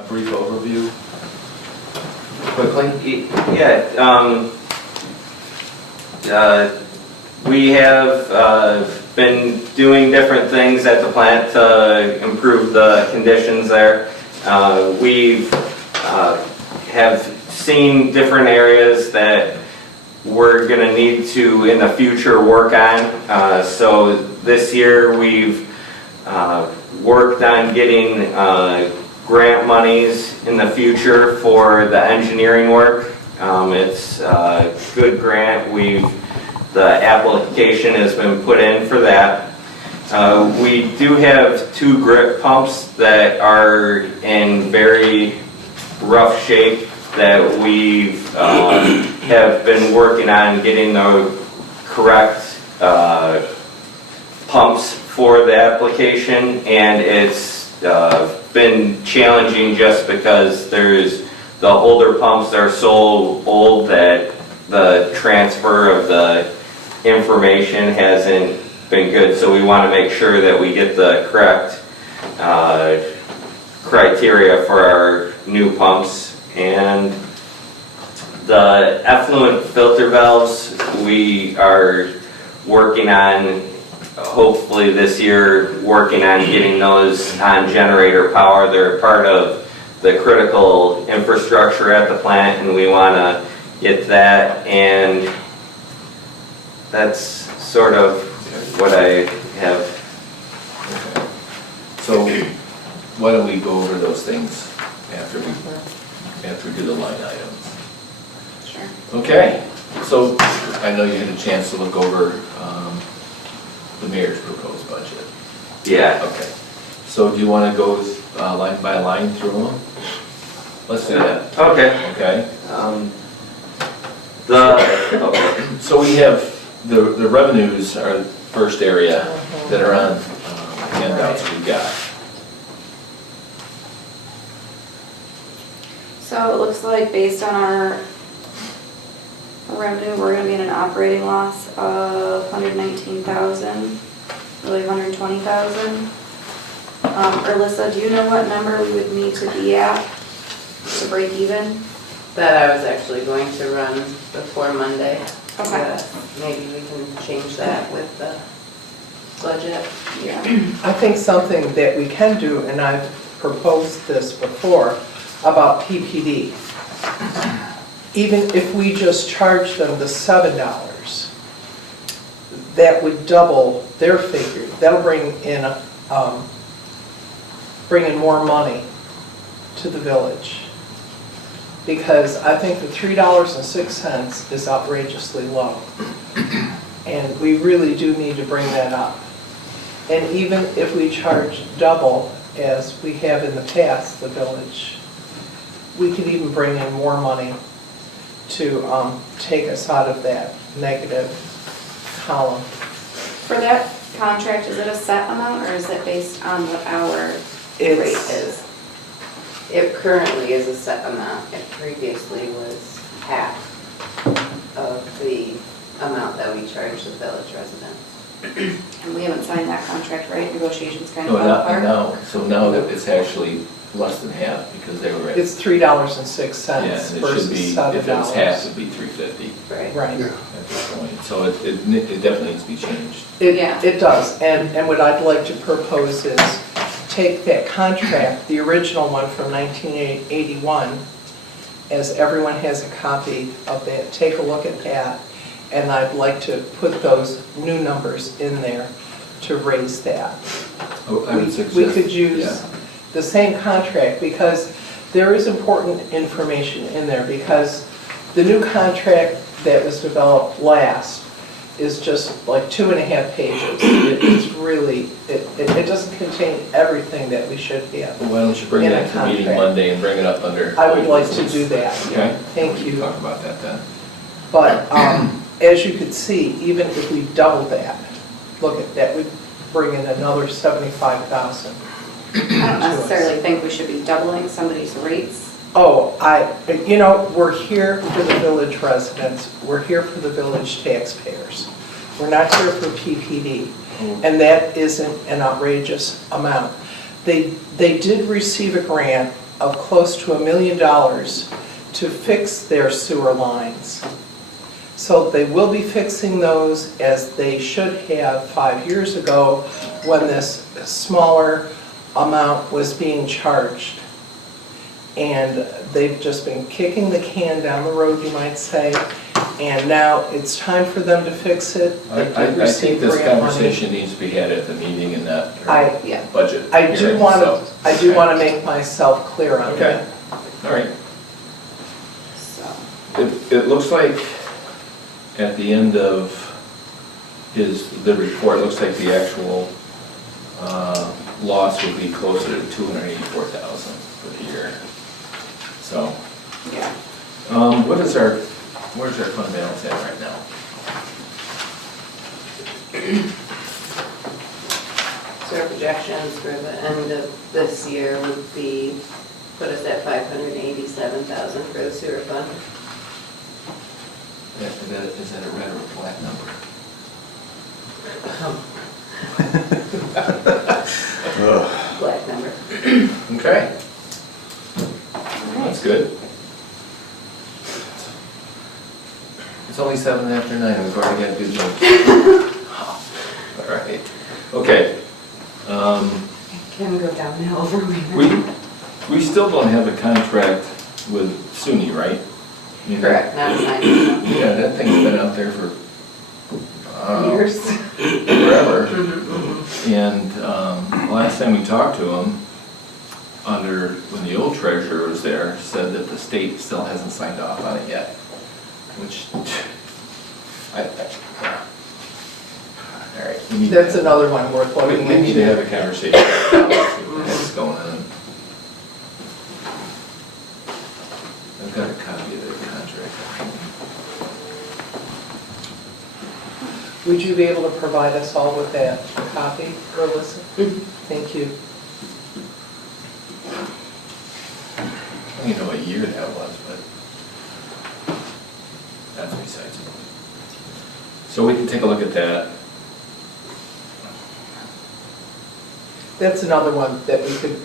a brief overview quickly? Yeah. We have been doing different things at the plant to improve the conditions there. We have seen different areas that we're going to need to in the future work on. So this year we've worked on getting grant monies in the future for the engineering work. It's a good grant. The application has been put in for that. We do have 2 grip pumps that are in very rough shape that we have been working on getting the correct pumps for the application, and it's been challenging just because the older pumps are so old that the transfer of the information hasn't been good, so we want to make sure that we get the correct criteria for our new pumps. And the effluent filter valves, we are working on, hopefully this year, working on getting those on generator power. They're part of the critical infrastructure at the plant, and we want to get that, and that's sort of what I have. Okay. So why don't we go over those things after we do the line items? Sure. Okay. So I know you had a chance to look over the mayor's proposed budget. Yeah. Okay. So do you want to go line by line through them? Let's do that. Okay. Okay. Okay. So we have the revenues are the first area that are on handouts we got. So it looks like based on our revenue, we're gonna be in an operating loss of 119,000, really 120,000. Alyssa, do you know what number we would need to be at to break even? That I was actually going to run before Monday. Okay. Maybe we can change that with the budget. Yeah. I think something that we can do, and I've proposed this before, about PPD. Even if we just charge them the $7, that would double their figure. That'll bring in more money to the village. Because I think the $3.06 is outrageously low. And we really do need to bring that up. And even if we charge double, as we have in the past, the village, we could even bring in more money to take us out of that negative column. For that contract, is it a set amount or is it based on what our rate is? It currently is a set amount. It previously was half of the amount that we charge the village residents. And we haven't signed that contract, right? Negotiations kind of No, fell not apart? now. So now that it's actually less than half because they were at. It's $3.06 Yeah, and it should versus be, $7. if it was half, it'd be $3.50 Right. Right. at this point. So it definitely needs to be changed. Yeah. It does, and what I'd like to propose is take that contract, the original one from 1981, as everyone has a copy of that, take a look at that, and I'd like to put those new numbers in there to raise that. Oh, I would suggest. We could use the same contract because there is important information in there because the new contract that was developed last is just like 2.5 pages. It's really, it doesn't contain everything that we should have. Well, why don't you bring in a that to the meeting contract. Monday and bring it up under. I would like to do that. Okay. Thank We can you. talk about that then. But as you could see, even if we double that, look at that, would bring in another 75,000. I don't necessarily think we should be doubling somebody's rates. Oh, we're here for the village residents, we're here for the village taxpayers. We're not here for PPD, and that isn't an outrageous amount. They did receive a grant of close to $1 million to fix their sewer lines. So they will be fixing those as they should have 5 years ago when this smaller amount was being charged. And they've just been kicking the can down the road, you might say, and now it's time for them to fix it. I think this conversation needs to be had at the meeting and not Yeah. budget. I do hearing, want so- to, I do want to make myself clear on Okay, that. all right. So, It looks like at the end of the report, it looks like the actual loss would be closer to $284,000 for the year. So, yeah. where's our fund balance at right now? So our projections for the end of this year would be, put us at 587,000 for the sewer fund. Is that a red or a black number? Black number. Okay, that's good. It's only 7 after 9, we've already got good jokes. All right, okay. Can go downhill from here. We still don't have a contract with SUNY, right? I mean, Correct, not signed. Yeah, that thing's been out there for, I don't know, Years. forever. And last time we talked to him, when the old treasurer was there, said that the state still hasn't signed off on it yet, which, all right. we need to That's have- another one worth We looking need to have into. a conversation about what the heck's going on. I've got a copy of the contract. Would you be able to provide us all with that copy, Melissa? Thank you. I don't even know what year that was, but that's besides the point. So we can take a look at that. That's another one that we could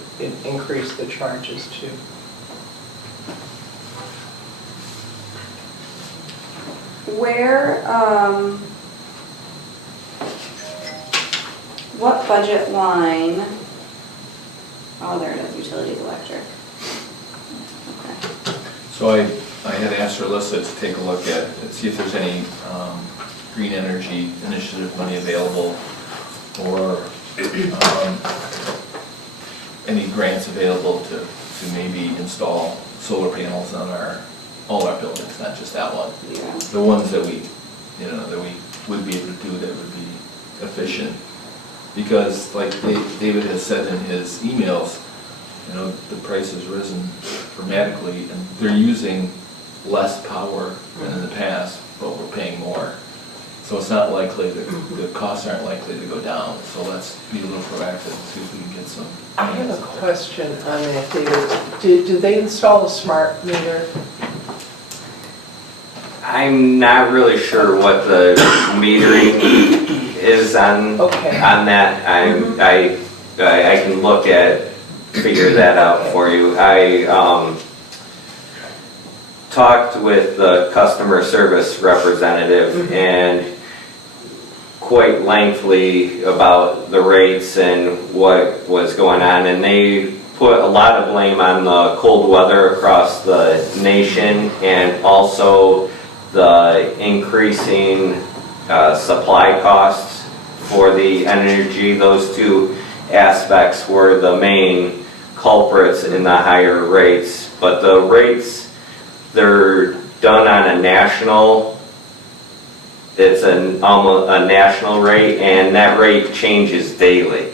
increase the charges to. Where, what budget line? Oh, there it is, utilities, electric. Okay. So I had asked Alyssa to take a look at, see if there's any green energy initiative money available, or any grants available to maybe install solar panels on all our buildings, not just that one. Yeah. The ones that we would be able to do that would be efficient. Because like David has said in his emails, the price has risen dramatically, and they're using less power than in the past, but we're paying more. So it's not likely, the costs aren't likely to go down, so let's be a little proactive and see if we can get some. I have a question on that, David. Did they install a smart meter? I'm not really sure what the metering is on Okay. that. I can look at, figure that out for you. I talked with the customer service representative and quite lengthily about the rates and what was going on, and they put a lot of blame on the cold weather across the nation and also the increasing supply costs for the energy. Those two aspects were the main culprits in the higher rates. But the rates, they're done on a national, it's almost a national rate, and that rate changes daily.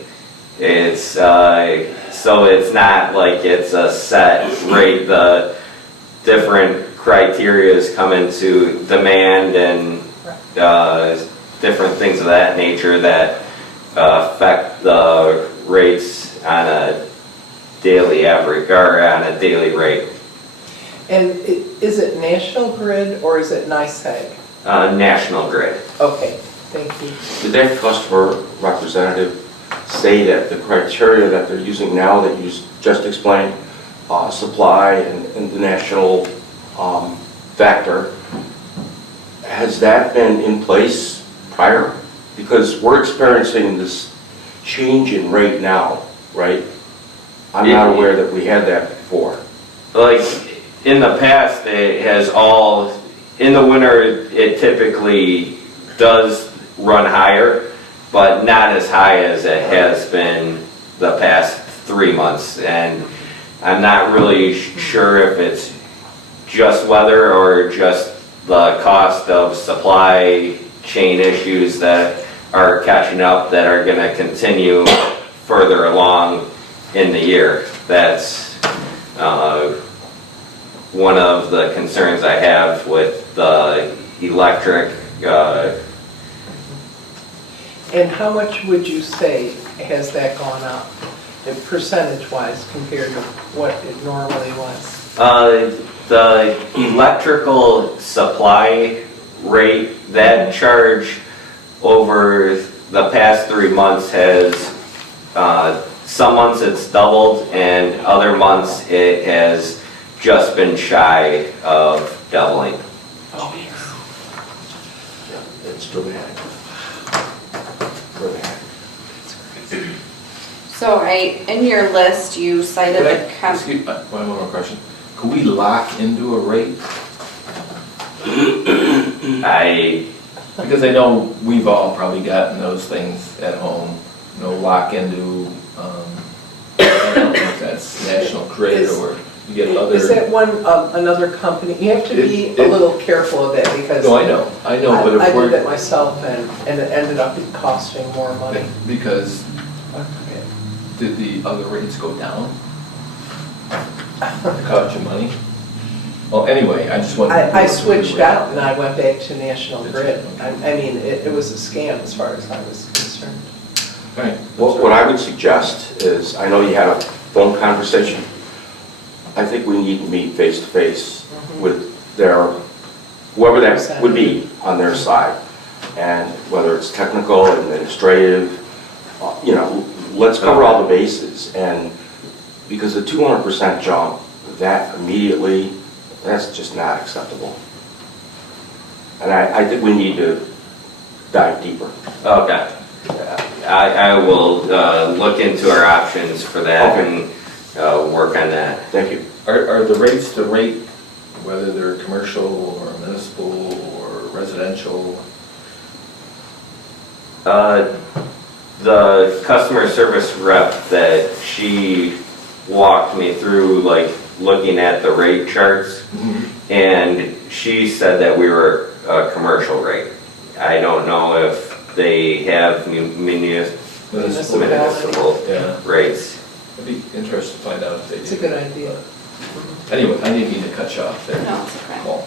It's so it's not like it's a set rate. The different criterias come into demand and different things of that nature that affect the rates on a daily average or on a daily rate. And is it National Grid or is it NICEAG? National Grid. Okay, thank you. Did that customer representative say that the criteria that they're using now that you just explained supply and the national factor. Has that been in place prior? Because we're experiencing this change in rate now, right? I'm not aware that we had that before. Like, in the past, it has all, in the winter, it typically does run higher, but not as high as it has been the past 3 months. And I'm not really sure if it's just weather or just the cost of supply chain issues that are catching up that are gonna continue further along in the year. That's one of the concerns I have with the electric. And how much would you say has that gone up, percentage-wise, compared to what it normally was? The electrical supply rate, that charge over the past 3 months has, some months it's doubled and other months it has just been shy of doubling. Oh, Yeah, it's dramatic. Dramatic. So in your list, you cited the Excuse, one more question. Could we lock into a rate? Because I know we've all probably gotten those things at home, you know, lock into, I don't know if that's National Grid or you get other. Is that one, another company? You have to be a little careful of that because. No, I know, but I if we're. did that myself and it ended up costing more money. Because Okay. did the other rates go down? It cost you money? Well, anyway, I just wanted. I switched out and I went back to National Grid. I mean, it was a scam as far as I was concerned. Right. What I would suggest is, I know you had a phone conversation. I think we need to meet face-to-face with whoever that would be on their side. And whether it's technical, administrative, you know, let's cover all the bases. And because the 200% jump, that immediately, that's just not acceptable. And I think we need to dive deeper. Okay. I will look into our options for that Okay. and work on that. Thank you. Are the rates to rate, whether they're commercial or municipal or residential? The customer service rep that she walked me through, like, looking at the rate charts, and she said that we were a commercial rate. I don't know if they have municipal Yeah. rates. I'd be interested to find out if they do. It's a good idea. Anyway, I didn't mean to cut you off there. No, it's okay. Paul.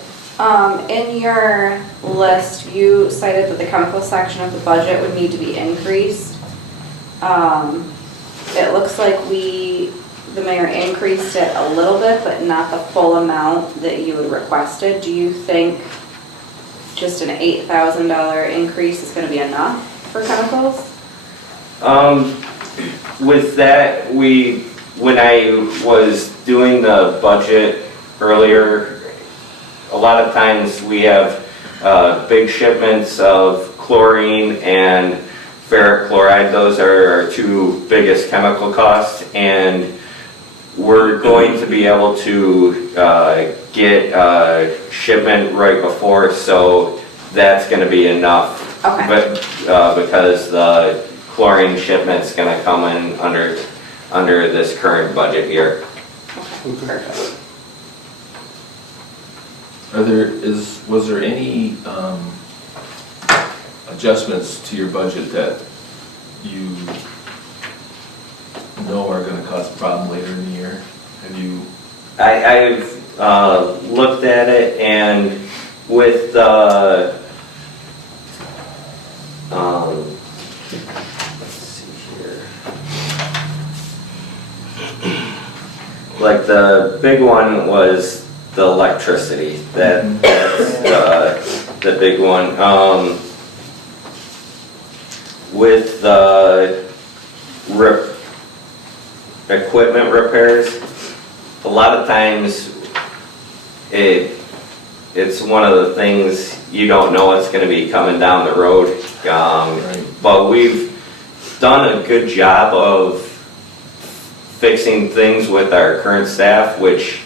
In your list, you cited that the chemical section of the budget would need to be increased. It looks like the mayor increased it a little bit, but not the full amount that you had requested. Do you think just an $8,000 increase is gonna be enough for chemicals? With that, when I was doing the budget earlier, a lot of times we have big shipments of chlorine and ferric chloride. Those are our two biggest chemical costs, and we're going to be able to get a shipment right before, so that's going to be enough. Okay. But because the chlorine shipment's going to come in under this current budget year. Okay, perfect. Was there any adjustments to your budget that you know are gonna cause a problem later in the year? Have you? I've looked at it, and with the let's see here, like the big one was the electricity. That's the big one. With the equipment repairs, a lot of times it's one of the things you don't know what's going to be coming down the road. But we've done a good job of fixing things with our current staff, which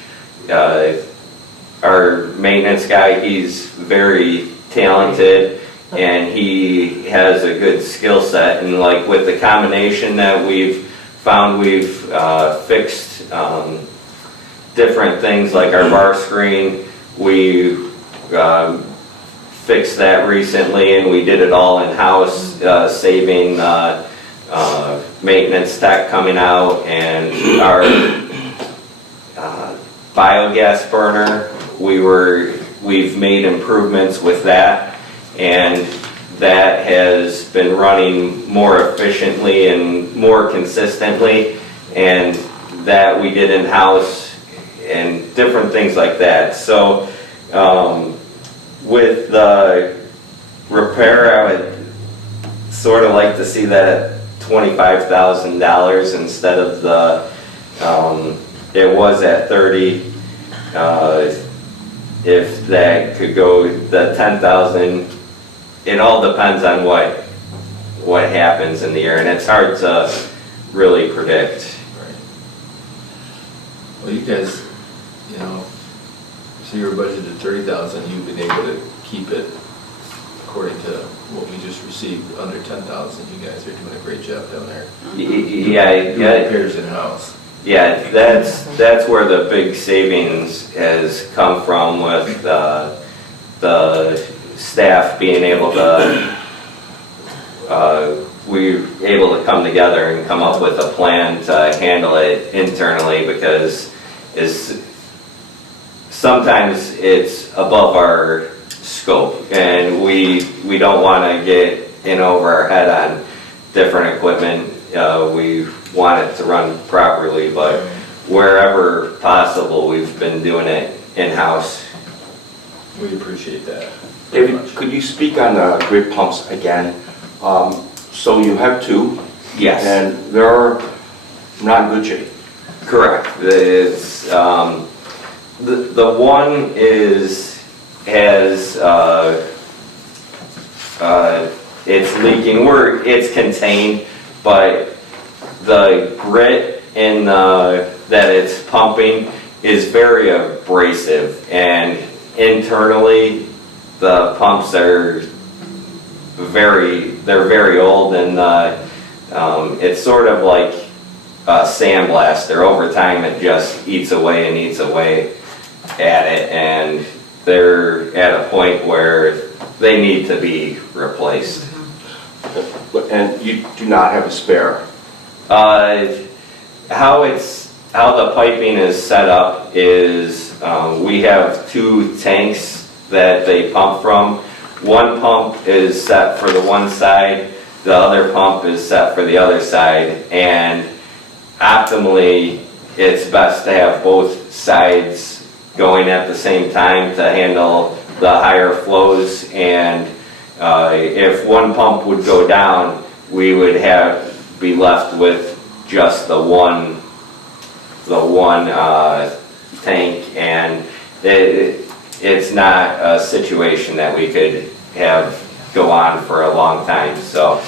our maintenance guy, he's very talented and he has a good skill set, and like with the combination that we've found, we've fixed different things like our bar screen. We fixed that recently, and we did it all in-house, saving maintenance tech coming out, and our biogas burner, we've made improvements with that, and that has been running more efficiently and more consistently, and that we did in-house and different things like that. So with the repair, I would sort of like to see that at $25,000 instead of the, it was at 30. If that could go, the 10,000, it all depends on what happens in the year, and it's hard to really predict. Right. Well, you guys, you know, so your budget at 30,000, you've been able to keep it according to what we just received under 10,000. You guys are doing a great job down there. Yeah, Doing repairs in-house. Yeah, that's where the big savings has come from, with the staff being able to, we're able to come together and come up with a plan to handle it internally, because sometimes it's above our scope, and we don't want to get in over our head on different equipment. We want it to run properly, but wherever possible, we've been doing it in-house. We appreciate that. David, could you speak on the grid pumps again? So you have two? Yes. And they're not in good shape? Correct. It's, the one it's leaking. It's contained, but the grit in that it's pumping is very abrasive, and internally the pumps are very old, and it's sort of like a sandblaster. Over time it just eats away and eats away at it, and they're at a point where they need to be replaced. And you do not have a spare? How the piping is set up is we have two tanks that they pump from. One pump is set for the one side, the other pump is set for the other side, and optimally it's best to have both sides going at the same time to handle the higher flows, and if one pump would go down, we would be left with just the one tank, and it's not a situation that we could have go on for a long time. So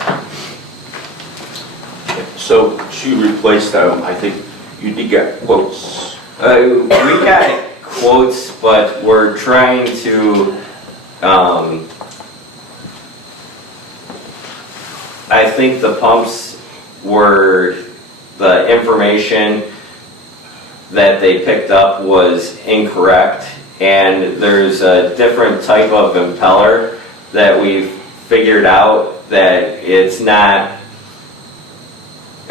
to replace them, I think you did get quotes. we got quotes, but we're trying to I think the pumps were, the information that they picked up was incorrect, and there's a different type of impeller that we've figured out that it's not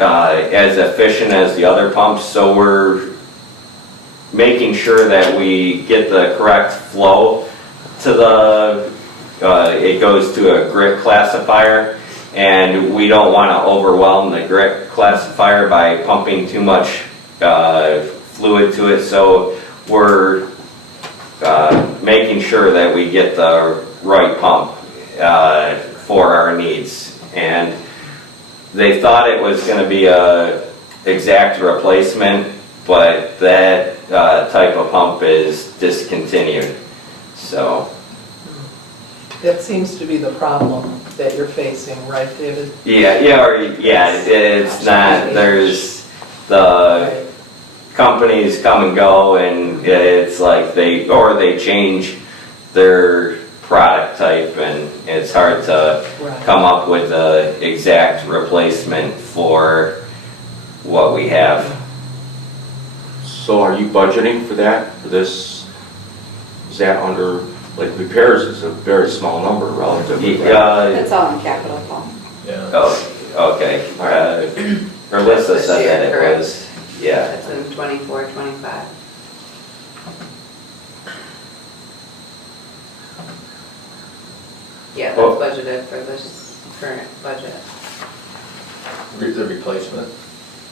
as efficient as the other pumps, so we're making sure that we get the correct flow to the, it goes to a grit classifier, and we don't want to overwhelm the grit classifier by pumping too much fluid to it, so we're making sure that we get the right pump for our needs. And they thought it was going to be a exact replacement, but that type of pump is discontinued. So, That seems to be the problem that you're facing, right, David? it's not, there's the companies come and go, and it's like they change their product type, and it's hard to Right. come up with the exact replacement for what we have. So are you budgeting for that, for this? Is that under, like repairs is a very small number relatively, right? It's all in capital, Paul. Yeah. Oh, okay. Alyssa This said year, that it correct? was, yeah. That's in 24, 25. Yeah, Oh. that's budgeted for this current budget. The replacement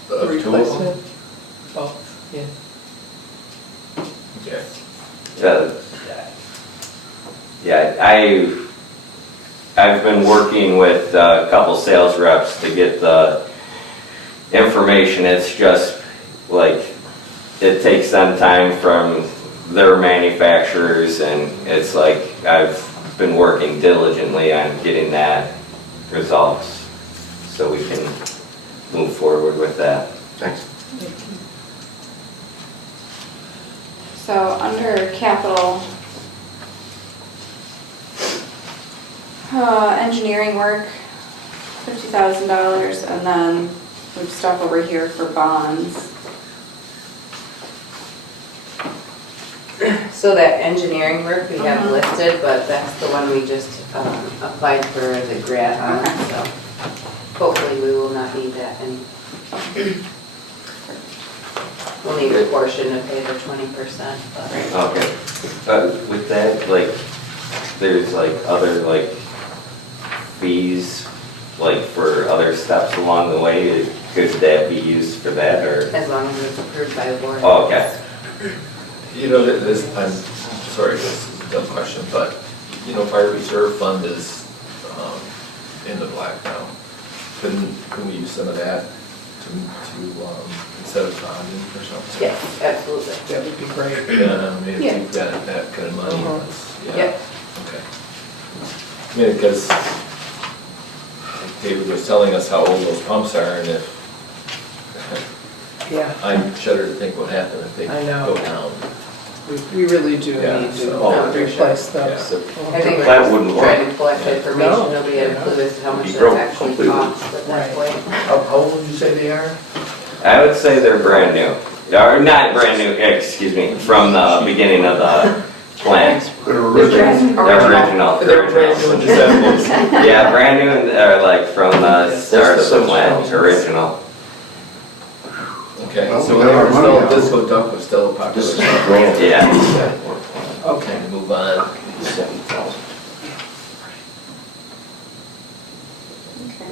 The of two of them? replacement? Oh, yeah. Okay. I've been working with a couple sales reps to get the information. It's just like, it takes them time from their manufacturers, and it's like, I've been working diligently on getting that resolved so we can move forward with that. Thanks. So under capital, engineering work, $50,000, and then we've stuff over here for bonds. So that engineering work we have Mhm. listed, but that's the one we just applied for the grant on, Okay. so hopefully we will not need that any. We'll need a portion to pay the 20%, but. Okay. With that, like, there's like other like fees, like for other steps along the way, could that be used for that, or? As long as it's approved by the board. Oh, okay. You know, this, I'm sorry, this is a dumb question, but, you know, if our reserve fund is in the black now, couldn't we use some of that to instead of bonding or something? Yes, absolutely. That would be great. Yeah, I mean, if Yeah. you've got that kind of money, Uh-huh. yeah. Yep. Okay. I mean, because David was telling us how old those pumps are, and if, Yeah, I shudder to think what happened if they I know. go down. we really do Yeah, need to so- replace those. Yeah. So I think That we're wouldn't just trying work. to collect information, No. nobody had a clue as to how much Be that broke actually completely. costs at that Right. point. How old would you say they are? I would say they're brand new, or not brand new, excuse me, from the beginning of the plant. They're They're original. original. They're brand new and disabled. Yeah, brand new, and they're like from the start of the plant, original. Okay, Well, so we got our whenever money out. Disco Duck was still a popular This is song. a grant. Yeah. Okay. Okay, move on. 70,000. Okay.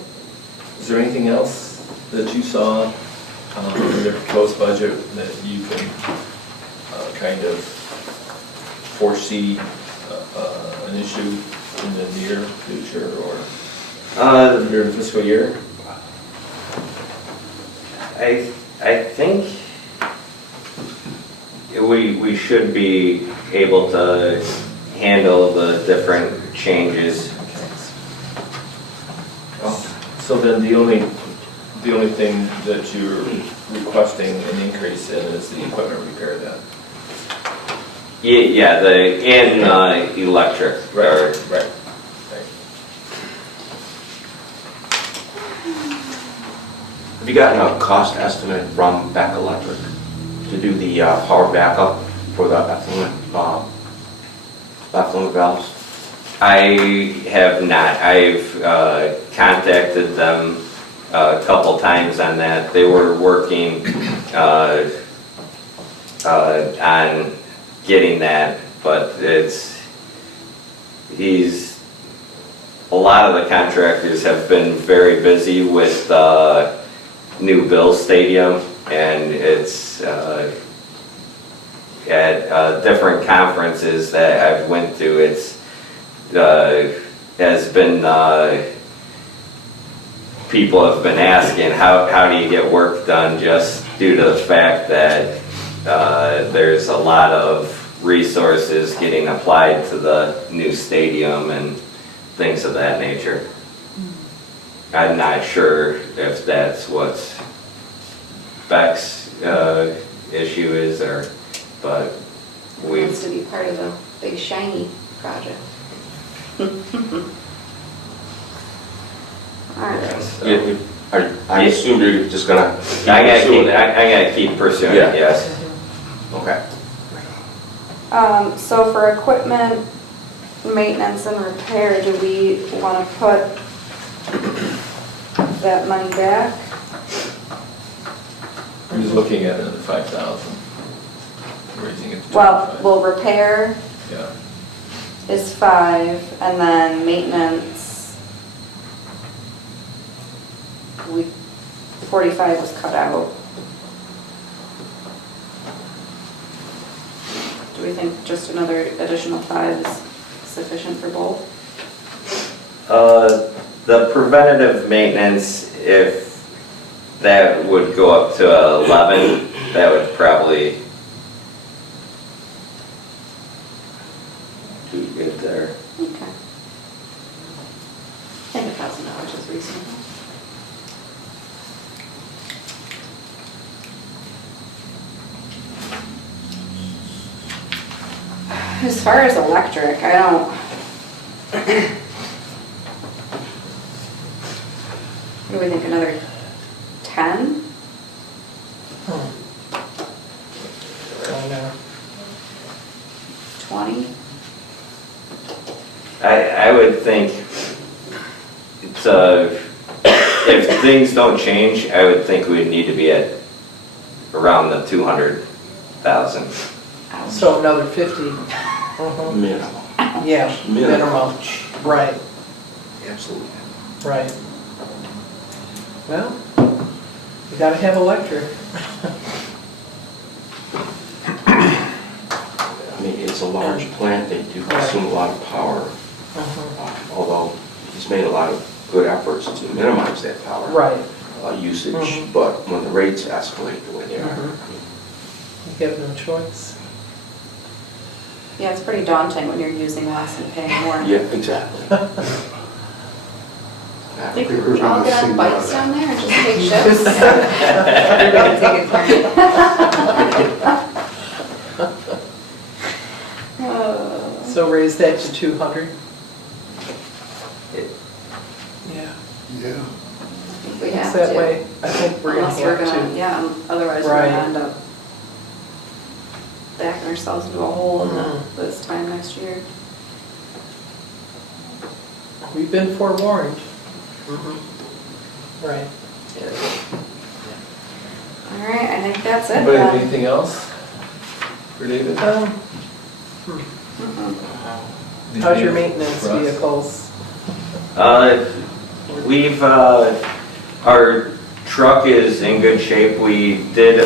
Is there anything else that you saw in the proposed budget that you can kind of foresee an issue in the near future or during the fiscal year? I think we should be able to handle the different changes. So then the only thing that you're requesting an increase in is the equipment repair then? Yeah, and electric. or- Right. Have you gotten a cost estimate from Beck Electric to do the power backup for the effluent valves? I have not. I've contacted them a couple times on that. They were working on getting that, but a lot of the contractors have been very busy with new Bill Stadium, and it's at different conferences that I've went to, it's has been people have been asking how do you get work done just due to the fact that there's a lot of resources getting applied to the new stadium and things of that nature. I'm not sure if that's what Beck's issue is, but Wants to be part of the big shiny project. Alright, Yeah, I assume you're just gonna keep I pursuing that. gotta keep pursuing Yeah. it, yes. Okay. so for equipment, maintenance and repair, do we wanna put that money back? I'm just looking at it at 5,000. Raising it to 25. Well, repair Yeah, is 5, and then maintenance, 45 was cut out. Do we think just another additional 5 is sufficient for both? The preventative maintenance, if that would go up to 11, that would probably do good there. Okay. I think $1,000 is reasonable. As far as electric, I don't. What do we think, another 10? I don't know. 20? I would think it's if things don't change, I would think we'd need to be at around the 200,000. So another 50. Mhm. Minimum. Yeah, minimum, right, Absolutely. right. Well, you gotta have electric. I mean, it's a large plant, they do consume a lot of power, although he's made a lot of good efforts to minimize that power Right. usage, but when the rates escalate the way they are, You have no choice. Yeah, it's pretty daunting when you're using less and paying more. yeah, exactly. I think we were all get on bikes down there and just take shifts. Everybody take a turn. So raise that to 200? Yeah. Yeah. If we It's have that to. way, I think we're gonna Unless we're have gonna, to. yeah, otherwise we're Right. gonna end up backing ourselves into a hole in Mhm. this time next year. We've been forewarned. Right. All right, I think that's it anybody have then. anything else for David? Mm-mm. How's your Anything maintenance for us? vehicles? We've, our truck is in good shape. We did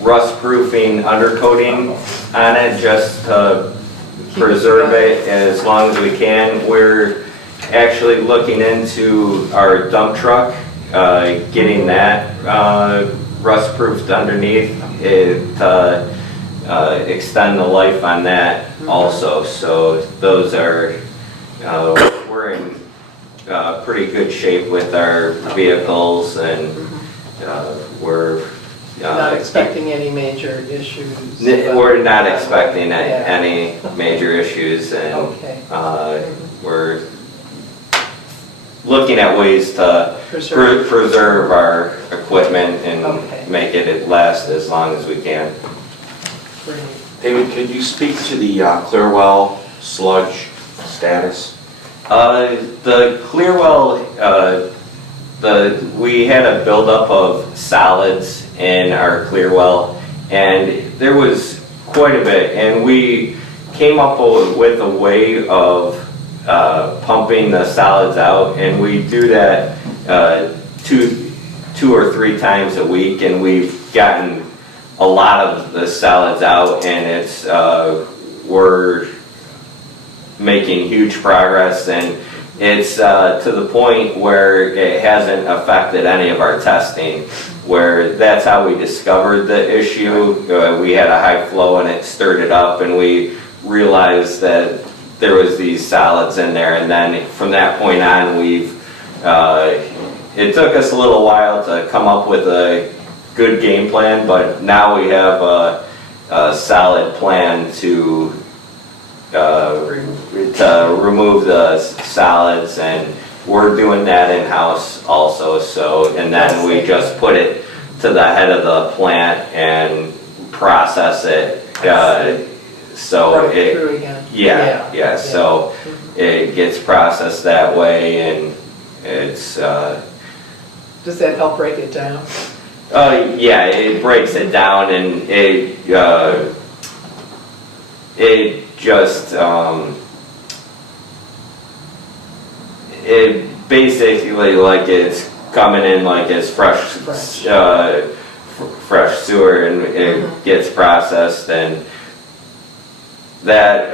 rust proofing undercoating on it just to preserve it as long as we can. We're actually looking into our dump truck, getting that rust proofed underneath it, extend the life on that also. So those are, we're in pretty good shape with our vehicles, and we're Not expecting any major issues? we're not expecting Yeah. any major issues, and Okay. we're looking at ways to Preserve. preserve our equipment and Okay. make it last as long as we can. Great. David, could you speak to the Clearwell sludge status? The Clearwell, we had a buildup of solids in our Clearwell, and there was quite a bit, and we came up with a way of pumping the solids out, and we do that two or three times a week, and we've gotten a lot of the solids out, and it's we're making huge progress, and it's to the point where it hasn't affected any of our testing. where that's how we discovered the issue. We had a high flow and it stirred it up, and we realized that there was these solids in there, and then from that point on, it took us a little while to come up with a good game plan, but now we have a solid plan to remove the solids, and we're doing that in-house also, so, and then we just put it to the head of the plant and process it, so Run it through again. yeah, so it gets processed that way, and it's, Does that help break it down? yeah, it breaks it down, and it just, it basically, like, it's coming in like it's fresh sewer, and it gets processed, and that,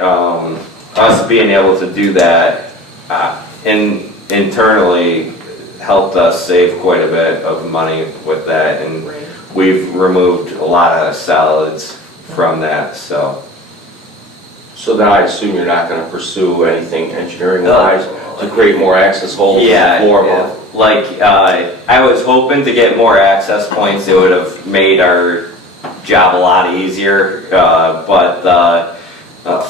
us being able to do that internally helped us save quite a bit of money with that, and Right. we've removed a lot of solids from that, so. So then I assume you're not gonna pursue anything engineering-wise to create more access holes? Yeah, Or- yeah. Like, I was hoping to get more access points. It would have made our job a lot easier, but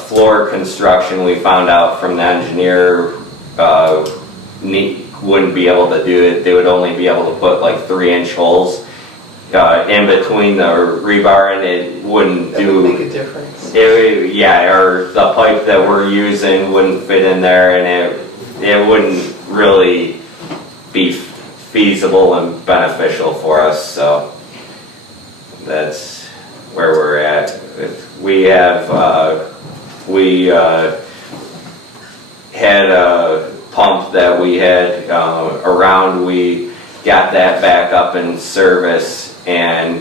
floor construction, we found out from the engineer, wouldn't be able to do it. They would only be able to put like 3-inch holes in between the rebar, and it wouldn't That do. would make a difference. Yeah, or the pipe that we're using wouldn't fit in there, and it wouldn't really be feasible and beneficial for us, so that's where we're at. We had a pump that we had around, we got that back up in service, and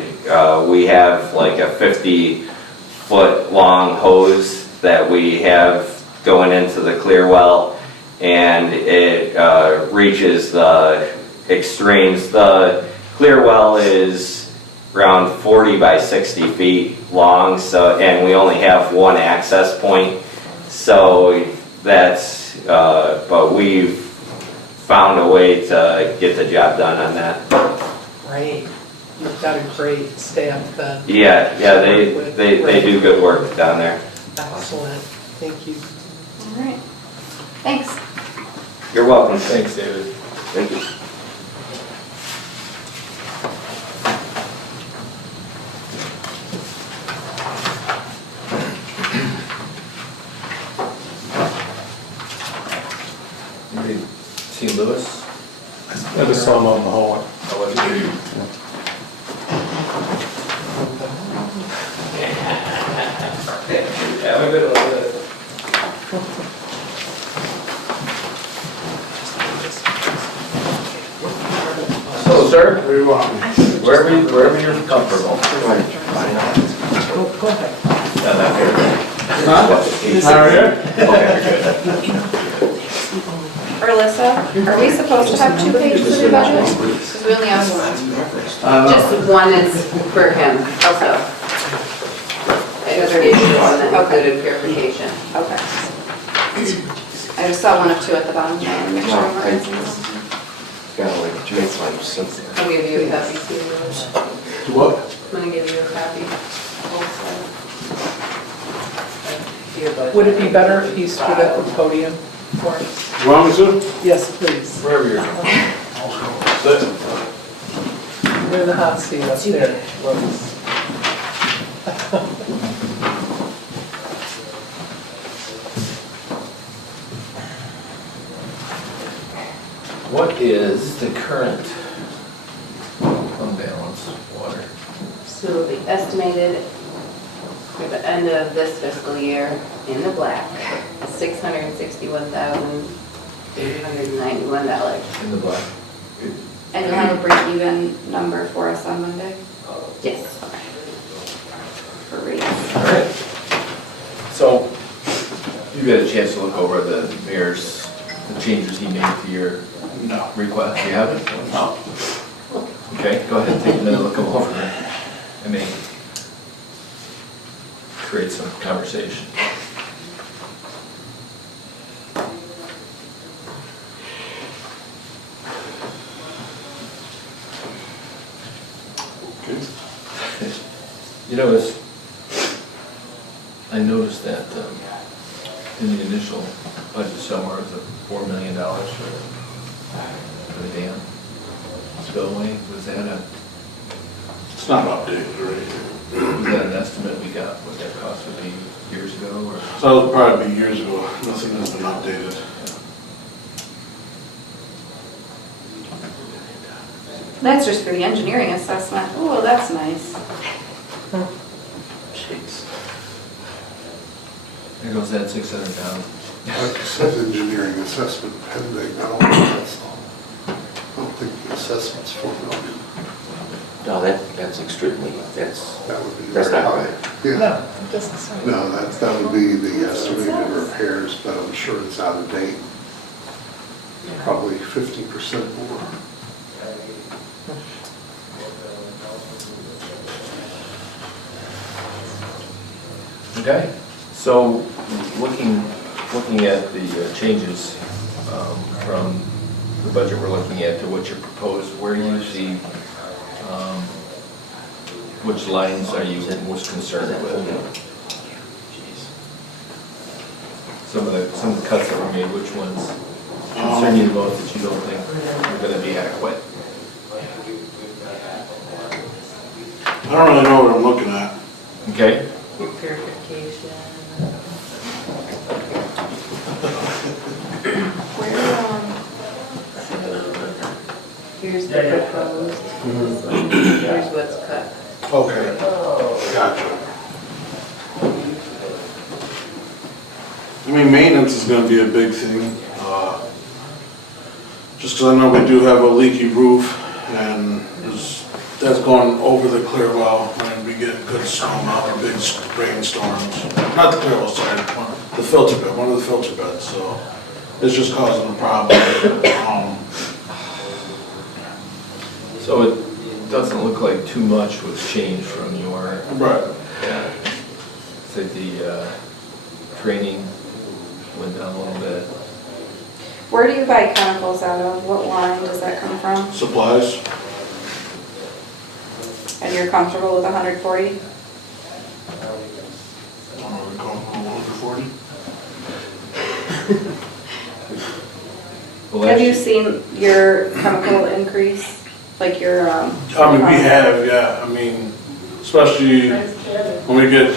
we have like a 50-foot long hose that we have going into the clear well, and it reaches the extremes. The clear well is around 40 by 60 feet long, so, and we only have one access point, so that's, but we've found a way to get the job done on that. Great. You've got a great staff then. Yeah, they do good work down there. Excellent. Thank you. All right. Thanks. You're welcome. Thanks, David. Thank you. You see Lewis? I just saw him on the hallway. How was it? Have a good one. So, sir, Where you want? wherever you're comfortable. Go ahead. No, not here. How are you? Alyssa, are we supposed to have 2 pages of the budget? Because we only have one. Just one is for him, also. It was the one that included purification. Okay. I just saw 1 of 2 at the bottom there, and make sure I'm not missing something. Gotta like, to make life simple. I'll give you a copy too. What? I'm gonna give you a copy. Would it be better if he stood at the podium for us? You want me to? Yes, please. Wherever you're comfortable. You're in the hot seat up there, Lois. What is the current fund balance water? So the estimated for the end of this fiscal year in the black, $661,891. In the black? And you'll have a break-even number for us on Monday? Yes. For reading. All right. So, you had a chance to look over the mayor's, the changes he made to your request, you haven't? No. Okay, go ahead, take a minute, look them over. I may create some conversation. You know, I noticed that in the initial budget somewhere was $4 million for the dam spillway. Was that It's not updated, right? was that an estimate we got, what that cost would be years ago, or? So that would probably be years ago. Nothing has been updated. That's just for the engineering assessment. Oh, that's nice. Jeez. There goes that 600,000. Like you said, engineering assessment pending, I don't think the assessment's $4 million. No, that's extremely, that's That would be That's very not high. Yeah, No, it doesn't sound. no, that would be the estimated repairs, but I'm sure it's out of date. Probably 50% more. Okay, so looking at the changes from the budget we're looking at to what you proposed, where do you see, which lines are you most concerned with? Some of the cuts that were made, which ones concern you the most that you don't think are going to be adequate? I don't really know what I'm looking at. Okay, Your purification. Here's the proposed, here's what's cut. Okay. Gotcha. I mean, maintenance is gonna be a big thing. Just 'cause I know we do have a leaky roof and that's going over the clear well when we get good snow melt or big rainstorms. Not the clear well, sorry, the filter bed, one of the filter beds, so it's just causing a problem. so it doesn't look like too much was changed from your, Right. say the training went down a little bit. Where do you buy chemicals out of? What line does that come from? Supplies, And you're comfortable with 140? I don't know, we call them 140. Well, Have you actually- seen your chemical increase? Like your, I mean, we have, yeah, I mean, especially when we get,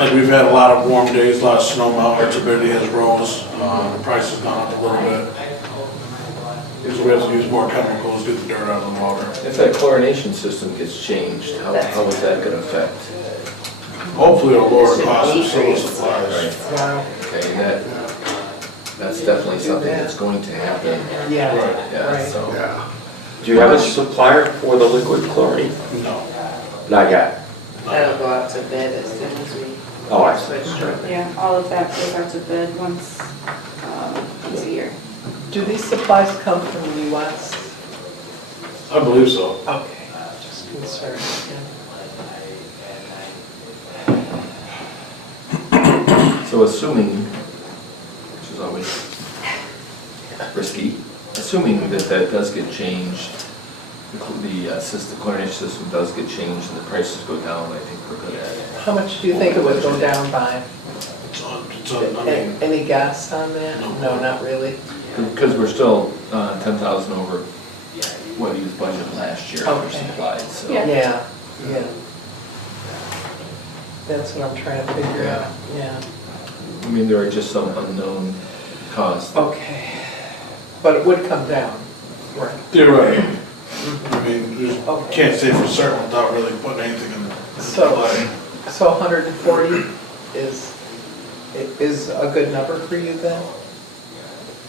like, we've had a lot of warm days, a lot of snow melt, our turbidity has rose, the price has gone up a little bit. So we have to use more chemicals, get the dirt out of the water. If that chlorination system gets changed, how is that gonna affect? Hopefully it'll lower the cost of civil supplies. Wow, Okay, that's definitely something that's going to happen. yeah, Right. Yeah, right. so, Yeah. Do you have a supplier for the liquid chlorine? No. Not yet. That'll go out to bid as soon as we Oh, I see. switch to it. yeah, all of that goes out to bid once a year. Do these supplies come from the US? I believe so. Okay, just concerned. so assuming, which is always risky, assuming that does get changed, the chlorination system does get changed and the prices go down, I think we're good at it. How much do you think it would go down by? I mean, Any guess on that? No, not really. Because we're still 10,000 over what he was budgeted last year for Okay. supplies, so. Yeah. Yeah, yeah. That's what I'm trying to figure out, yeah. I mean, there are just some unknown costs. Okay, but it would come down, right? you're right. I mean, you can't say for certain without really putting anything in the So- supply. So 140 is a good number for you then?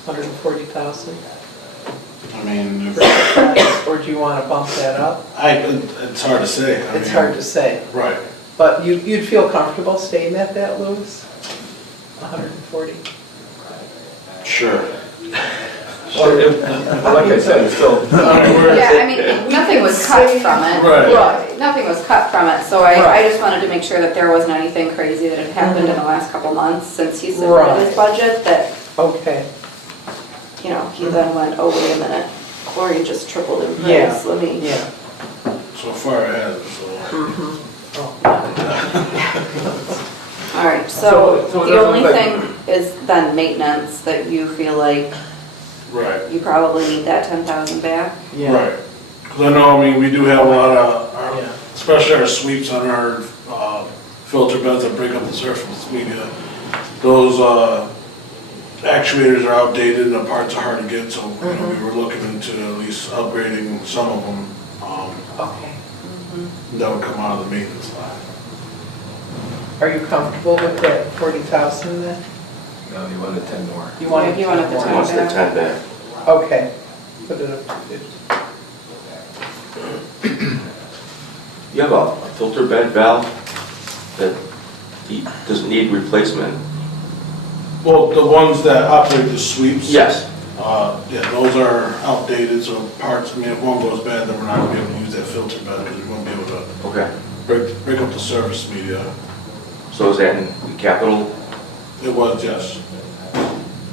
140,000? I mean, for supplies? Or do you want to bump that up? it's hard to say. I It's mean, hard to say, Right. but you'd feel comfortable staying at that, Louis? 140? Sure. Like I said, it's still, Yeah, I mean, nothing was cut from it. Right. Nothing was cut from it, so I just wanted to make sure that there wasn't anything crazy that had happened in the last couple months since he submitted his budget that, Okay, you know, he then went, oh, wait a minute, Cory just tripled in Yeah. price, let me. yeah. So far ahead, so. Mhm. Oh. All right, So so it the doesn't only look thing like- is then maintenance, that you feel like Right, you probably need that 10,000 back. Yeah. right. Because I know, I mean, we do have a lot of, Yeah. especially our sweeps on our filter beds that break up the surface media. Those actuators are outdated and the parts are hard to get, so you know, we were looking into at least upgrading some of them. Okay. That would come out of the maintenance line. Are you comfortable with that 40,000 then? no, you wanted 10 more. You want Yeah, you wanted the more? 10. Wants the 10 back. Okay. Put it up to 50. You have a filter bed valve that doesn't need replacement? Well, the ones that operate the sweeps. Yes. Yeah, those are outdated, so parts, I mean, if one goes bad, then we're not gonna be able to use that filter bed because we won't be able to Okay. break up the surface media. So is that in capital? It was, yes.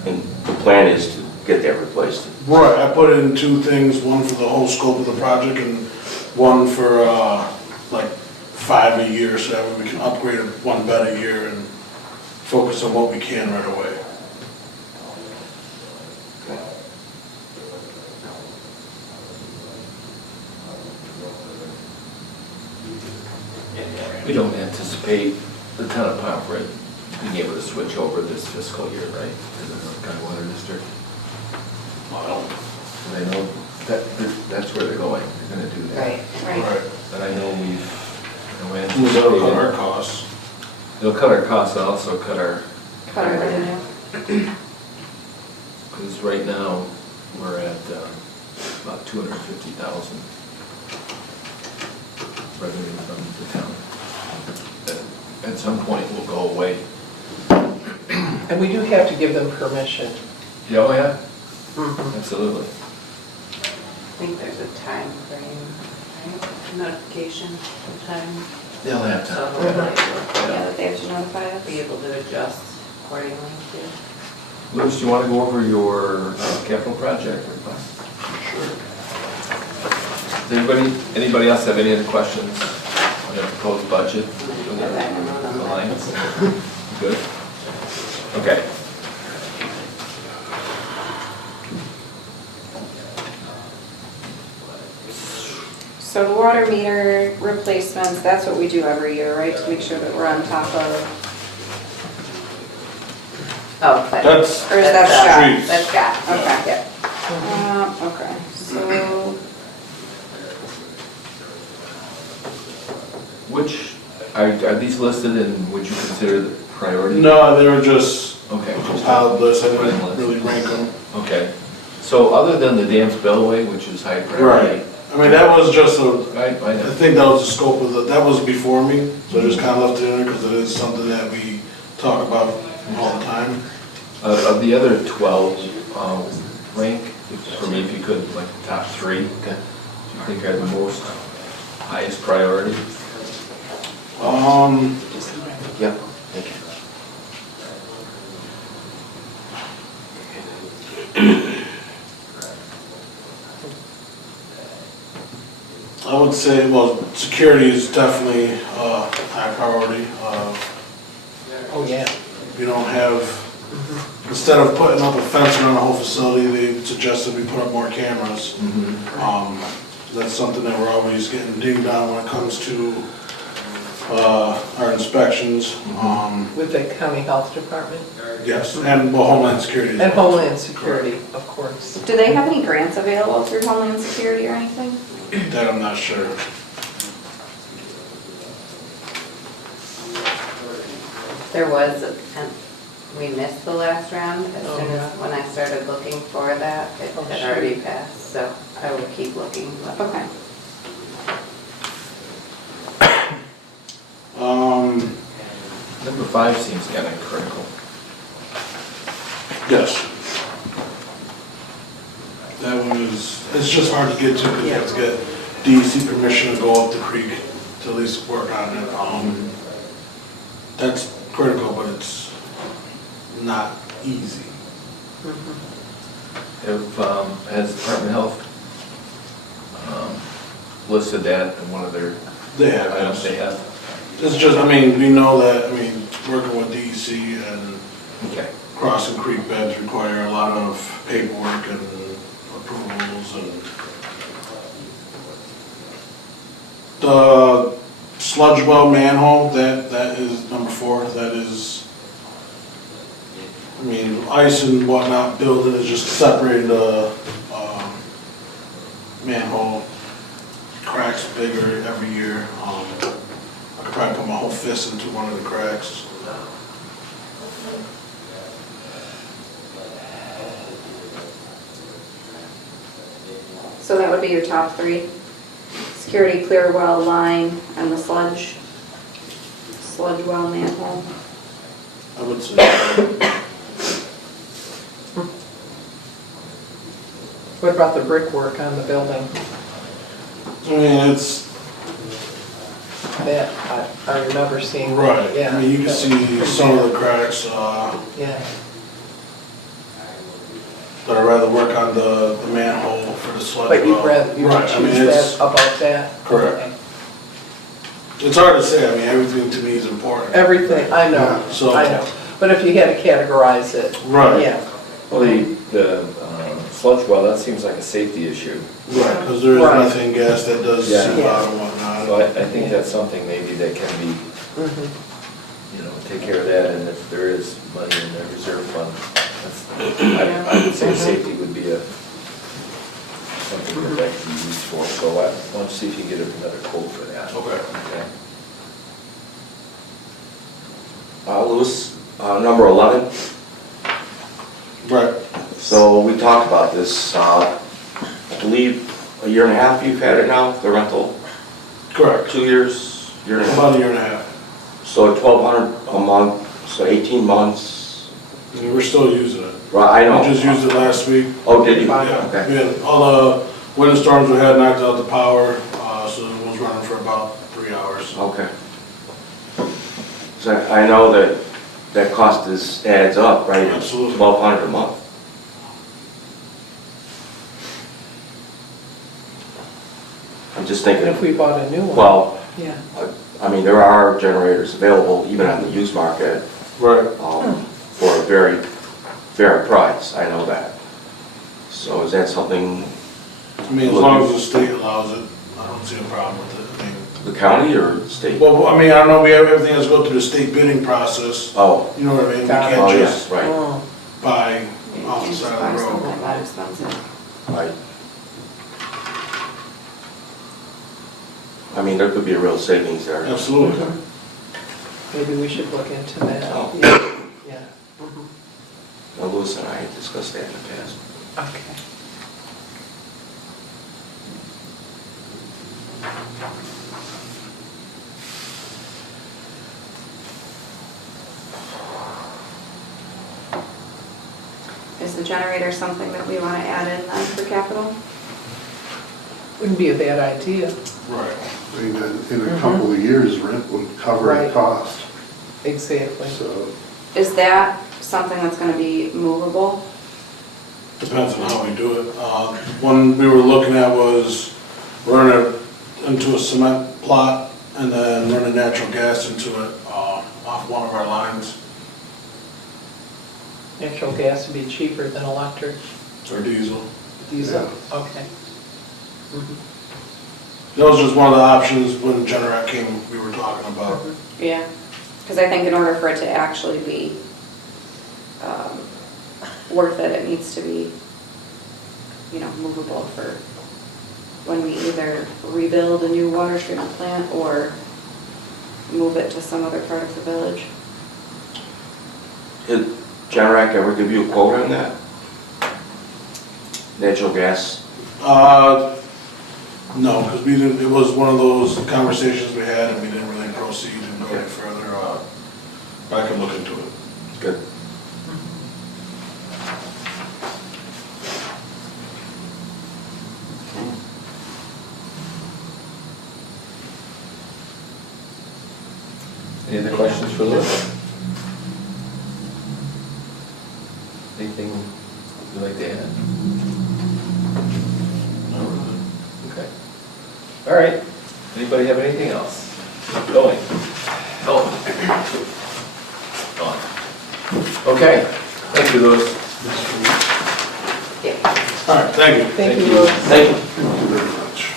And the plan is to get that replaced? Right, I put in two things, one for the whole scope of the project and one for, like, 5 a year, so that way we can upgrade one bed a year and focus on what we can right away. We don't anticipate the town of Pomfret being able to switch over this fiscal year, right? To the North Carolina Water District. Well, And I know that's where they're going, they're gonna do that. Right. Right. And I know we've, you know, that'll cut our anticipated, costs. they'll cut our costs and also cut our, Cut our revenue. because right now, we're at about 250,000 revenue from the town. That at some point will go away. And we do have to give them permission. Yeah, oh yeah, Mhm. absolutely. I think there's a time frame, right? Notification time. They'll have So to. hopefully Yeah, we'll that they have to notify us. be able to adjust accordingly too. Louis, do you want to go over your capital project request? Sure. Does anybody else have any other questions on the proposed budget for the Alliance? Good? Okay. So the water meter replacements, that's what we do every year, right? To make sure that we're on top of, Oh, but. That's, or is that Streets. shot? That's got, Yeah. yeah. Okay, so, Which, are these listed and would you consider the priority? No, they were just Okay. a compiled list, I didn't really rank them. Okay. So other than the dam spillway, which is high priority. Right. I mean, that was just a, I I know. think that was the scope of the, that was before me, so I just kind of left it in there because it is something that we talk about all the time. Of the other 12, rank, for me, if you could, like, top 3, do you think are the most highest priority? Yeah, thank you. I would say, well, security is definitely high priority. Oh, yeah. We don't have, instead of putting up a fence around the whole facility, they suggested we put up more cameras. That's something that we're always getting dinged on when it comes to our inspections. With the county health department Yes, and well, Homeland Security. as and well. Homeland Security, of course. do they have any grants available through Homeland Security or anything? That I'm not sure. There was, and we missed the last round as soon as, when I started looking for that, it had already passed, so I will keep looking. Okay. Number 5 seems kind of critical. Yes. That one is, it's just hard to get to because you have to get DEC permission to go up the creek to at least work on it. That's critical, but it's not easy. Has Department of Health listed that in one of their They have, items yes. they have? It's just, I mean, we know that, I mean, working with DEC and Okay. crossing creek beds require a lot of paperwork and approvals and the sludge well manhole, that is number 4, that is, I mean, ice and whatnot building is just separating the manhole, cracks bigger every year. I could probably put my whole fist into one of the cracks. So that would be your top 3? Security clear well line and the sludge well manhole. I would say, What about the brickwork on the building? I mean, it's, That, I remember seeing. right, Yeah. I mean, you can see some of the cracks, Yeah, but I'd rather work on the manhole for the sludge but you'd well. rather, you would Right, I mean, choose it's, that above that? Correct. Okay. it's hard to say, I mean, everything to me is important. Everything, I know, Yeah, so- I know. But if you had to categorize it, Right. yeah. Well, the sludge well, that seems like a safety issue. Right, because there is Right. methane gas that does Yeah. seep out and So whatnot. I think that's something maybe that can be, Mhm. take care of that, and if there is money in the reserve fund, I would say safety would be something that can be used for, so I want to see if you can get another quote for that. Okay. Okay. Louis, number 11. Right, So we talked about this, I believe a year and a half you've had it now, the rental? correct, 2 years, year and a half? about a year and a half. So 1,200 a month, so 18 months. I mean, we're still using it. Right, I know. We just used it last week. Oh, did you? Yeah, Okay. we had all the winter storms we had knocked out the power, so it was running for about 3 hours. Okay. So I know that cost adds up, right? Absolutely. 1,200 a month. I'm just And thinking, if we bought a new one? well, Yeah. I mean, there are generators available even on the used market Right. for a very fair price, I know that. So is that something I mean, as long as the state allows it, I don't see a problem with it. I mean, the county or state? well, I mean, I know we have, everything has to go through the state bidding process, Oh, you know what I mean? We Got it. oh, can't yes, just right, Oh, buy You off the can't just side buy of the road. something that expensive. right. I mean, there could be a real savings there. Absolutely. mhm. Maybe we should look into that. Oh. Yeah. Yeah. Mhm. Now, Louis and I had discussed that in the past. Okay. Is the generator something that we want to add in then for capital? Wouldn't be a bad idea. Right. I mean, in a couple of years, rent would cover the Right. cost, Exactly. so. Is that something that's going to be movable? Depends on how we do it. One we were looking at was running it into a cement plot and then running natural gas into it off one of our lines, Natural gas would be cheaper than electric, or diesel. diesel, okay. Mhm. That was just one of the options when Generac came, we were talking about. Yeah. Because I think in order for it to actually be worth it, it needs to be, movable for when we either rebuild a new water treatment plant or move it to some other part of the village. Did Generac ever give you a quote on that? Natural gas? No, because we didn't, it was one of those conversations we had and we didn't really proceed and go any further. But I can look into it. Good. Any other questions for Liz? Anything you'd like to add? No? Okay. All right. Anybody have anything else? Going. Oh. On. Okay. Thank you, Louis. All right, thank you. Thank you, Louis. Thank you. Thank you very much.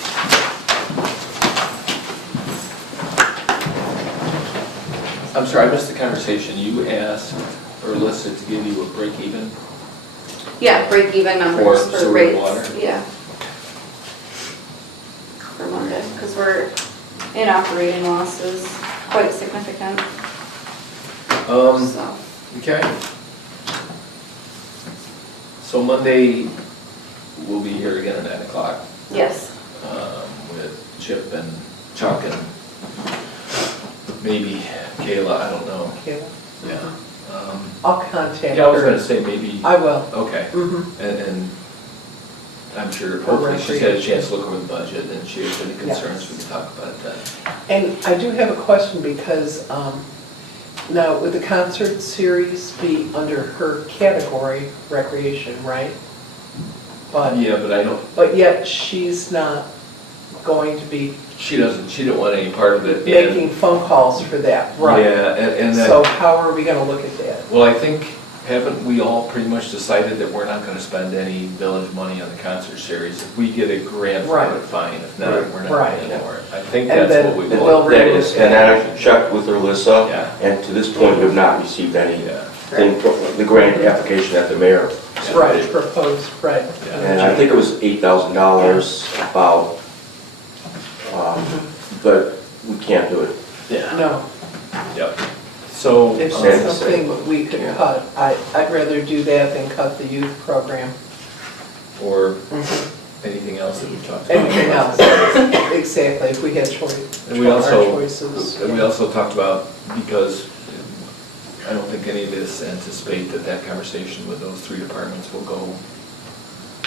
I'm sorry, I missed the conversation. You asked Alyssa to give you a break even? Yeah, break even numbers For for sewer rates. and water? Yeah. For Monday, because we're in operating losses, quite significant, so. Okay. So Monday, we'll be here again at 9 o'clock Yes, with Chip and Chuck and maybe Kayla, I don't know. Kayla? Yeah. I'll contact her. Yeah, I was gonna say maybe, I will. okay. Mhm. And I'm sure hopefully she's had a chance to look over the budget and she has any concerns, we can talk about it then. And I do have a question because now would the concert series be under her category, recreation, right? But Yeah, but I don't, yet she's not going to be she didn't want any part of it. and- making phone calls for that, right? Yeah, and that. So how are we gonna look at that? Well, I think, haven't we all pretty much decided that we're not gonna spend any village money on the concert series? If we get a grant for Right. it, fine, if not, we're not Right. paying for it. I think And that's then what we we'll want. That is, and I checked with Alyssa, Yeah. and to this point, we've not received any Yeah, thing from the grant application that the mayor Right, submitted. proposed, right. Yeah. And I think it was $8,000 about, but we can't do it. yeah, No, yep. So, it's Okay. something we could Yeah. cut. I'd rather do that than cut the youth program. or anything else that we talked about. Anything else, exactly, if we had choice, And we our also, choices. and we also talked about, because I don't think any of us anticipate that that conversation with those three departments will go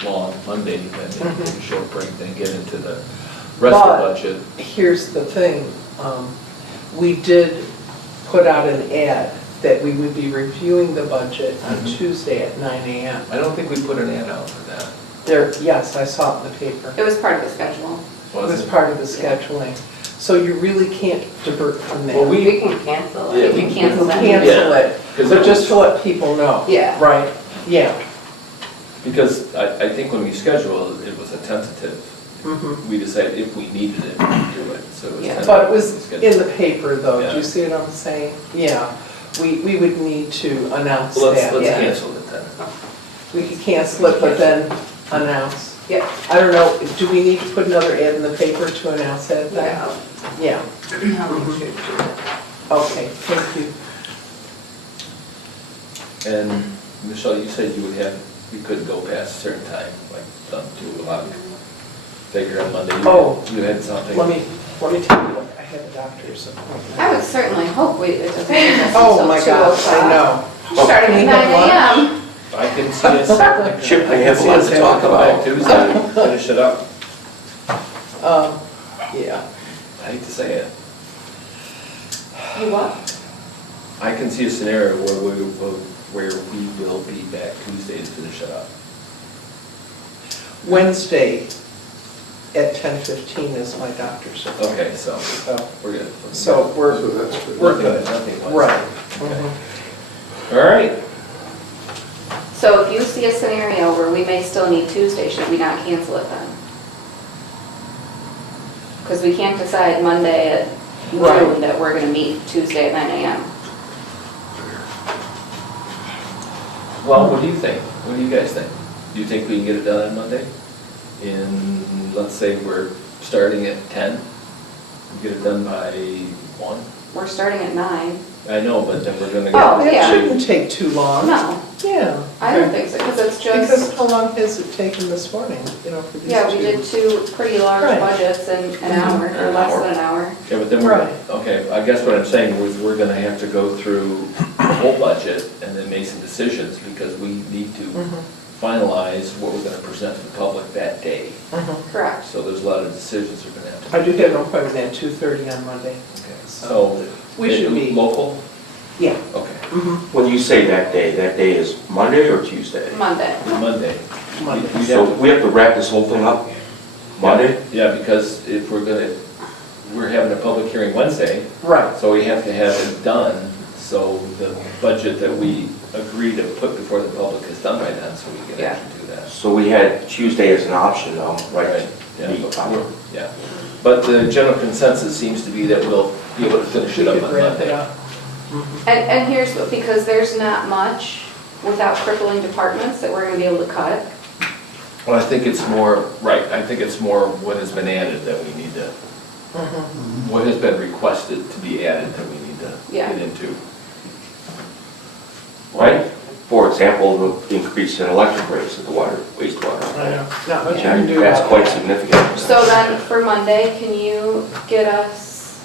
long Monday, then maybe take a short break, then get into the rest of the But- budget. Here's the thing, we did put out an ad that we would be reviewing the budget on Mhm. Tuesday at 9 AM. I don't think we put an ad out for that. There, yes, I saw it in the paper. it was part of the schedule. It was part of the scheduling. So you really can't divert from that. Well, We can cancel Yeah, it. we You can cancel that. Cancel it, Because but just to let people know. Yeah. Right, yeah. Because I think when we scheduled, it was a tentative. Mhm. We decided if we needed it, we'd do it, so it was Yeah. tentative. But it was scheduled. in the paper though, do Yeah. you see what I'm saying? Yeah, we would need to announce Well, that. let's yeah. cancel it then. We could cancel it, but then announce. Yep. I don't know, do we need to put another ad in the paper to announce that then? Yeah, I'll make sure to do that. okay, thank you. And Michelle, you said you would have, you couldn't go past a certain time, like 2 o'clock. Figure on Monday. Oh. You had something. Let me take a look, I have a doctor's appointment. I would certainly hope it doesn't take us Oh until my 2 gosh, I o'clock. know. Starting Can at we 9 have lunch? AM. I can see us. Chip, I I can have a see lot us to having talk come back about. Tuesday, finish it up. Yeah, I hate to say it. You what? I can see a scenario where we will be back Tuesday to finish it up. Wednesday at 10:15 is my doctor's appointment. Okay, so So- we're good. So we're, So that's good. we're Nothing- good. nothing Wednesday. Right. Okay. Mhm. All right. So if you see a scenario where we may still need Tuesday, should we not cancel it then? Because we can't decide Monday at Right. noon that we're gonna meet Tuesday at 9 AM. Well, what do you think? What do you guys think? Do you think we can get it done on Monday? In, let's say we're starting at 10, we get it done by 1? We're starting at 9. I know, but then we're gonna Oh, get. It yeah. shouldn't take too long. No, Yeah. I don't think so, because it's Because just, how long has it taken this morning, you know, for these two? yeah, we did 2 pretty large Right. budgets in an hour, or less than an hour. Yeah, but then we're, Right. okay, I guess what I'm saying is we're gonna have to go through the whole budget and then make some decisions because we need to Mhm, finalize what we're gonna present to the public that day. mhm. Correct. So there's a lot of decisions we're gonna have to. I do have an appointment at 2:30 on Monday. Okay, so We should be, Local? yeah. Okay, When you say that day is Monday or Tuesday? Monday. Monday. Monday. We'd So have to- we have to wrap this whole thing up Monday? Yeah, because if we're having a public hearing Wednesday, Right, so we have to have it done, so the budget that we agree to put before the public is done by then, so we can Yeah. actually do that. So we had Tuesday as an option, though, right? Yeah, Meet but on- we're- yeah. But the general consensus seems to be that we'll be able to finish we it up could on wrap it Monday. up. And here's what, because there's not much without crippling departments that we're gonna be able to cut. Well, I think it's more, right, I think it's more what has been added that we need to, what has been requested to be added that we need to Yeah. get into. Right? For example, the increase in electric rates at the wastewater. I know, not much you can do That's about quite that. significant. So then, for Monday, can you get us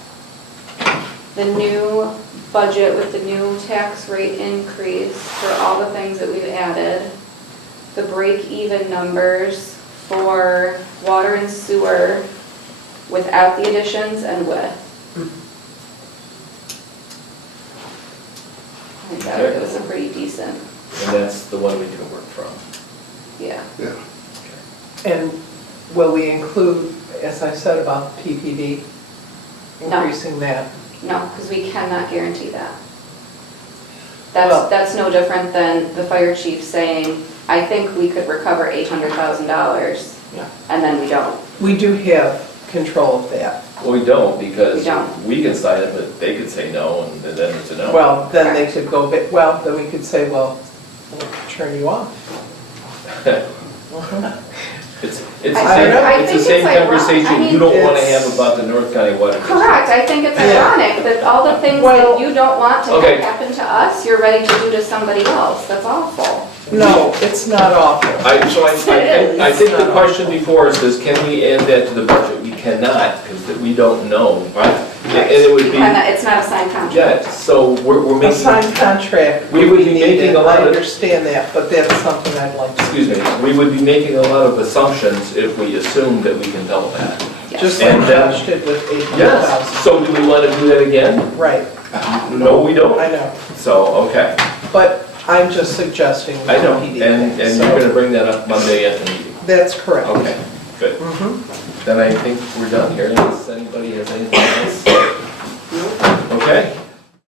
the new budget with the new tax rate increase for all the things that we've added? The break-even numbers for water and sewer without the additions and with? I think that Okay. was a pretty decent, And that's the one we can work from. yeah. Yeah. And will we include, as I said about PPD, No. increasing that? No, because we cannot guarantee that. Well- That's no different than the fire chief saying, I think we could recover $800,000, Yeah. and then we don't. We do have control of that. Well, we don't, because We don't. we can sign it, but they could say no, and then it's a no. Well, then they could go, well, then we could say, well, we'll turn you off. It's I the think- same, I it's the think same it's ironic. I conversation you mean, don't wanna it's- have about the North County Water. District. Correct, I think it's Yeah. ironic that all the things Well- that you don't want to Okay. have happen to us, you're ready to do to somebody else. That's awful. No, it's not awful. I It think the question before us is, can we add that to the budget? We cannot, because we don't know. And it would be, It's not a signed contract. yeah, so we're A making, signed contract We would would be be needed, making a lot I of- understand that, but that's something I'd like to, excuse me, we would be making a lot of assumptions if we assume that we can double that. Yes. just like And, Josh did with Yes, 800,000. so do we want to do that again? Right, No, we don't. I know, So, okay, but I'm just suggesting I know, PPD. and thing, you're so gonna bring that up Monday at the meeting. That's correct. Okay, good. Mhm. Then I think we're done here, unless anybody has anything else. Okay,